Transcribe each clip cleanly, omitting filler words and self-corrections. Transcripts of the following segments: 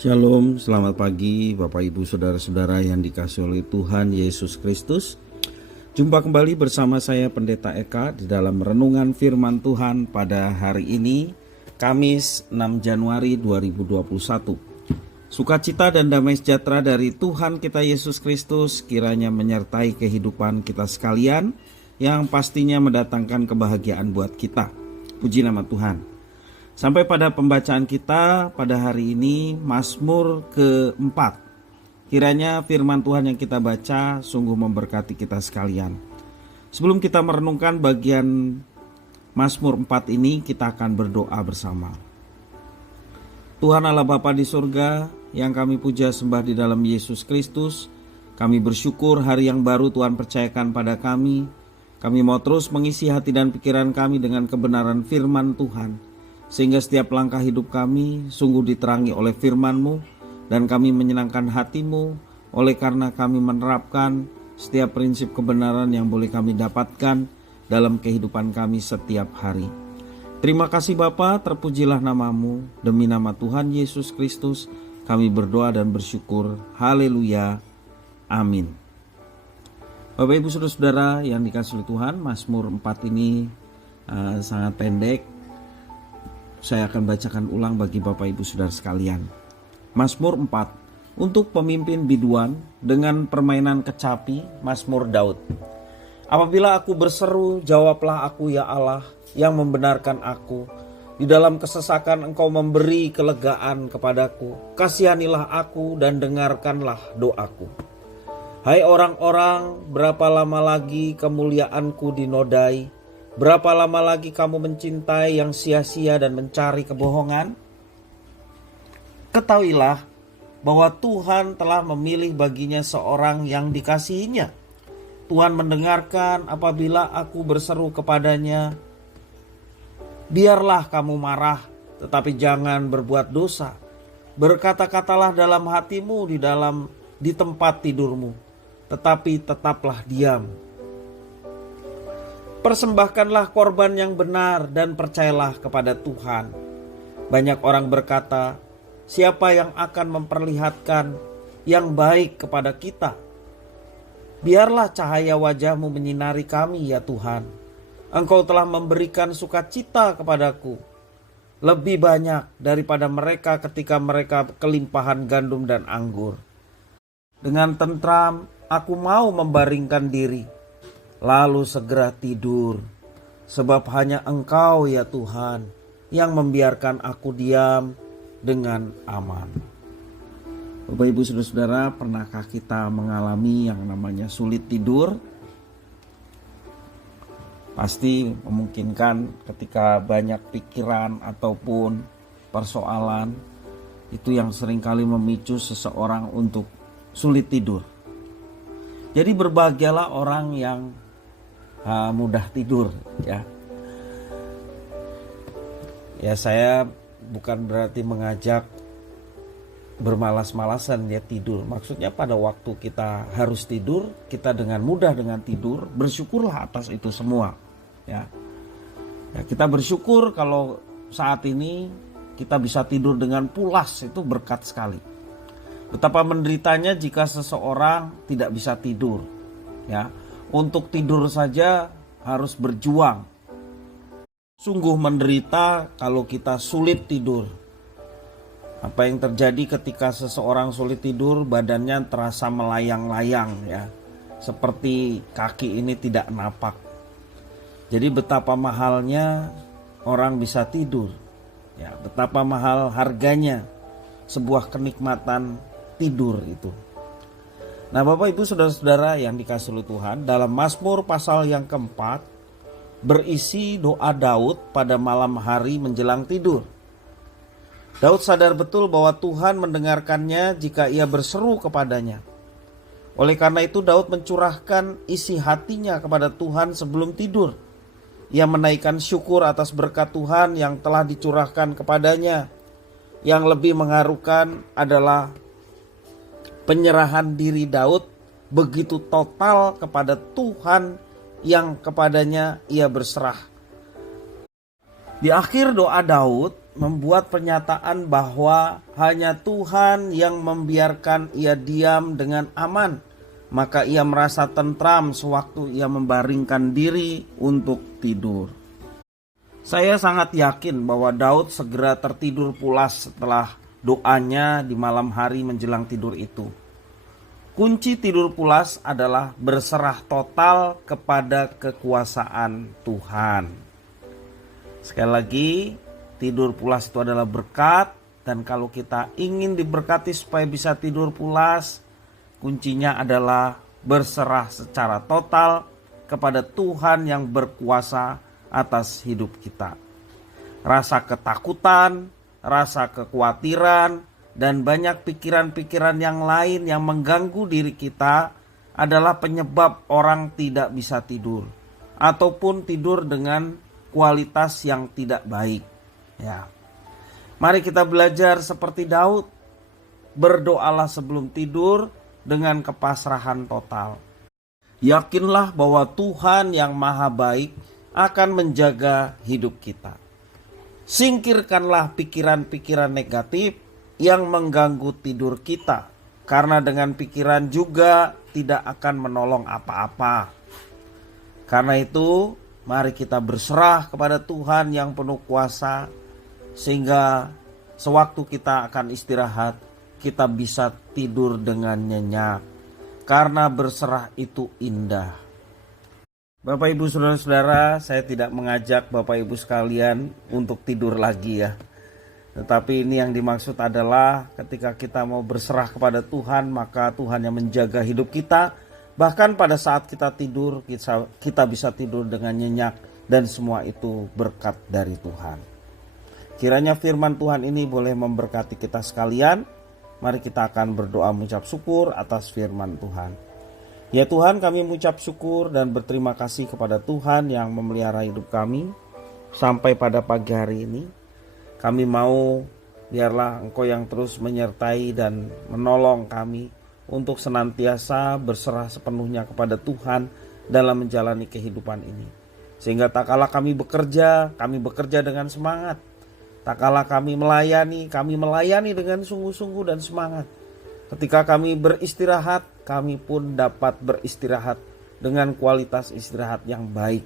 Shalom, selamat pagi Bapak Ibu Saudara-saudara yang dikasihi oleh Tuhan Yesus Kristus. Jumpa kembali bersama saya Pendeta Eka di dalam renungan firman Tuhan pada hari ini, Kamis 6 Januari 2021. Sukacita dan damai sejahtera dari Tuhan kita Yesus Kristus kiranya menyertai kehidupan kita sekalian, yang pastinya mendatangkan kebahagiaan buat kita. Puji nama Tuhan. Sampai pada pembacaan kita pada hari ini, Mazmur ke-4. Kiranya firman Tuhan yang kita baca sungguh memberkati kita sekalian. Sebelum kita merenungkan bagian Mazmur 4 ini, kita akan berdoa bersama. Tuhan Allah Bapa di surga, yang kami puja sembah di dalam Yesus Kristus, kami bersyukur hari yang baru Tuhan percayakan pada kami. Kami mau terus mengisi hati dan pikiran kami dengan kebenaran firman Tuhan, sehingga setiap langkah hidup kami sungguh diterangi oleh firman-Mu, dan kami menyenangkan hati-Mu oleh karena kami menerapkan setiap prinsip kebenaran yang boleh kami dapatkan dalam kehidupan kami setiap hari. Terima kasih Bapa, terpujilah nama-Mu. Demi nama Tuhan Yesus Kristus kami berdoa dan bersyukur. Haleluya. Amin. Bapak Ibu Saudara-saudara yang dikasihi oleh Tuhan, Mazmur 4 ini sangat pendek. Saya akan bacakan ulang bagi Bapak Ibu Saudara sekalian. Mazmur 4 untuk pemimpin biduan dengan permainan kecapi, Mazmur Daud. Apabila aku berseru, jawablah aku ya Allah yang membenarkan aku. Di dalam kesesakan Engkau memberi kelegaan kepadaku. Kasihanilah aku dan dengarkanlah doaku. Hai orang-orang, berapa lama lagi kemuliaanku dinodai? Berapa lama lagi kamu mencintai yang sia-sia dan mencari kebohongan? Ketahuilah bahwa Tuhan telah memilih baginya seorang yang dikasihinya. Tuhan mendengarkan apabila aku berseru kepadanya. Biarlah kamu marah, tetapi jangan berbuat dosa. Berkata-katalah dalam hatimu di tempat tidurmu, tetapi tetaplah diam. Persembahkanlah korban yang benar dan percayalah kepada Tuhan. Banyak orang berkata, siapa yang akan memperlihatkan yang baik kepada kita? Biarlah cahaya wajah-Mu menyinari kami ya Tuhan. Engkau telah memberikan sukacita kepadaku, lebih banyak daripada mereka ketika mereka kelimpahan gandum dan anggur. Dengan tentram aku mau membaringkan diri, lalu segera tidur, sebab hanya Engkau ya Tuhan yang membiarkan aku diam dengan aman. Bapak Ibu Saudara-saudara, pernahkah kita mengalami yang namanya sulit tidur? Pasti memungkinkan ketika banyak pikiran ataupun persoalan, itu yang seringkali memicu seseorang untuk sulit tidur. Jadi berbahagialah orang yang mudah tidur ya. Ya, saya bukan berarti mengajak bermalas-malasan ya tidur. Maksudnya pada waktu kita harus tidur, kita dengan mudah dengan tidur, bersyukurlah atas itu semua ya. Ya, kita bersyukur kalau saat ini kita bisa tidur dengan pulas, itu berkat sekali. Betapa menderitanya jika seseorang tidak bisa tidur ya. Untuk tidur saja harus berjuang. Sungguh menderita kalau kita sulit tidur. Apa yang terjadi ketika seseorang sulit tidur, badannya terasa melayang-layang ya. Seperti kaki ini tidak napak. Jadi betapa mahalnya orang bisa tidur. Ya, betapa mahal harganya sebuah kenikmatan tidur itu. Nah Bapak Ibu Saudara-saudara yang dikasihi oleh Tuhan, dalam Mazmur pasal yang keempat berisi doa Daud pada malam hari menjelang tidur. Daud sadar betul bahwa Tuhan mendengarkannya jika ia berseru kepadanya. Oleh karena itu Daud mencurahkan isi hatinya kepada Tuhan sebelum tidur. Ia menaikkan syukur atas berkat Tuhan yang telah dicurahkan kepadanya. Yang lebih mengharukan adalah penyerahan diri Daud begitu total kepada Tuhan yang kepadanya ia berserah. Di akhir doa Daud, membuat pernyataan bahwa hanya Tuhan yang membiarkan ia diam dengan aman. Maka ia merasa tentram sewaktu ia membaringkan diri untuk tidur. Saya sangat yakin bahwa Daud segera tertidur pulas setelah doanya di malam hari menjelang tidur itu. Kunci tidur pulas adalah berserah total kepada kekuasaan Tuhan. Sekali lagi, tidur pulas itu adalah berkat, dan kalau kita ingin diberkati supaya bisa tidur pulas, kuncinya adalah berserah secara total kepada Tuhan yang berkuasa atas hidup kita. Rasa ketakutan, rasa kekhawatiran, dan banyak pikiran-pikiran yang lain yang mengganggu diri kita adalah penyebab orang tidak bisa tidur, ataupun tidur dengan kualitas yang tidak baik. Ya. Mari kita belajar seperti Daud, berdoalah sebelum tidur dengan kepasrahan total. Yakinlah bahwa Tuhan yang maha baik akan menjaga hidup kita. Singkirkanlah pikiran-pikiran negatif yang mengganggu tidur kita, karena dengan pikiran juga tidak akan menolong apa-apa. Karena itu, mari kita berserah kepada Tuhan yang penuh kuasa, sehingga sewaktu kita akan istirahat, kita bisa tidur dengan nyenyak, karena berserah itu indah. Bapak Ibu Saudara-saudara, saya tidak mengajak Bapak Ibu sekalian untuk tidur lagi ya. Tetapi ini yang dimaksud adalah ketika kita mau berserah kepada Tuhan, maka Tuhan yang menjaga hidup kita. Bahkan pada saat kita tidur, kita bisa tidur dengan nyenyak, dan semua itu berkat dari Tuhan. Kiranya firman Tuhan ini boleh memberkati kita sekalian. Mari kita akan berdoa mengucap syukur atas firman Tuhan. Ya Tuhan, kami mengucap syukur dan berterima kasih kepada Tuhan yang memelihara hidup kami sampai pada pagi hari ini. Kami mau biarlah Engkau yang terus menyertai dan menolong kami untuk senantiasa berserah sepenuhnya kepada Tuhan dalam menjalani kehidupan ini. Sehingga tak kala kami bekerja dengan semangat. Tak kala kami melayani dengan sungguh-sungguh dan semangat. Ketika kami beristirahat, kami pun dapat beristirahat dengan kualitas istirahat yang baik.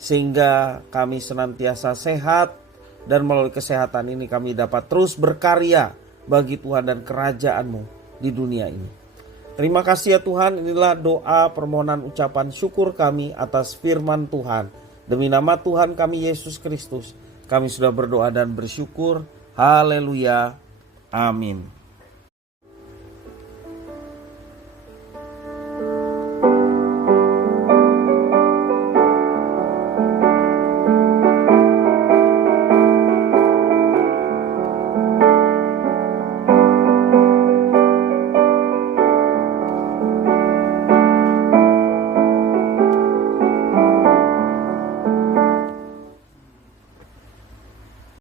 Sehingga kami senantiasa sehat, dan melalui kesehatan ini kami dapat terus berkarya bagi Tuhan dan kerajaan-Mu di dunia ini. Terima kasih ya Tuhan, inilah doa permohonan ucapan syukur kami atas firman Tuhan. Demi nama Tuhan kami Yesus Kristus, kami sudah berdoa dan bersyukur. Haleluya. Amin.